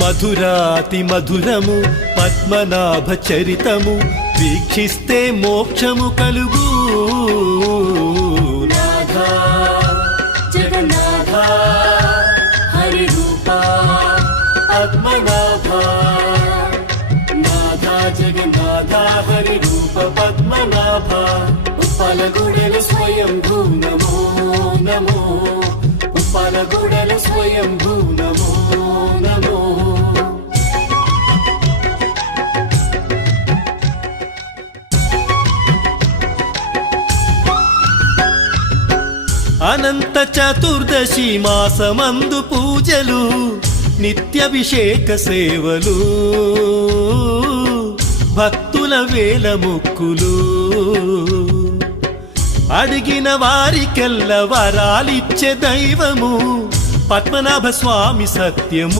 మధురాతి మధురము పద్మనాభ చరితము వీక్షిస్తే మోక్షము కలుగు. నాథా జగన్నాథా హరి రూపా పద్మనాభ, నాథా జగన్నాథా హరి రూప పద్మనాభ. ఉప్పలగుడెల స్వయంభూ నమో నమో, ఉప్పలగుడెల స్వయంభూ నమో నమో. అనంత చతుర్దశి మాసమందు పూజలు నిత్యాభిషేక సేవలు భక్తుల వేల ముక్కులు. అడిగిన వారికెల్ల వరాలిచ్చే దైవము పద్మనాభ స్వామి సత్యము.